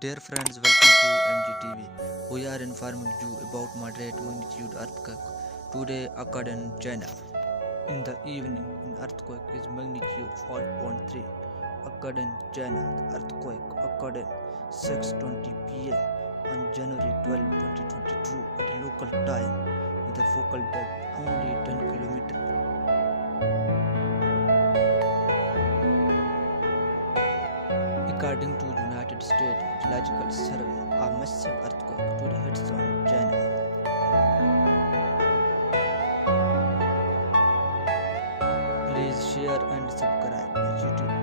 Dear friends, welcome to MGTV. We are informing you about moderate magnitude earthquake today occurred in China. In the evening, an earthquake is magnitude 5.3 occurred in China. The earthquake occurred at 6:20 p.m. on January 12, 2022 at local time with a focal depth only 10 km. According to United States Geological Survey, a massive earthquake today hits on China. Please share and subscribe my YouTube.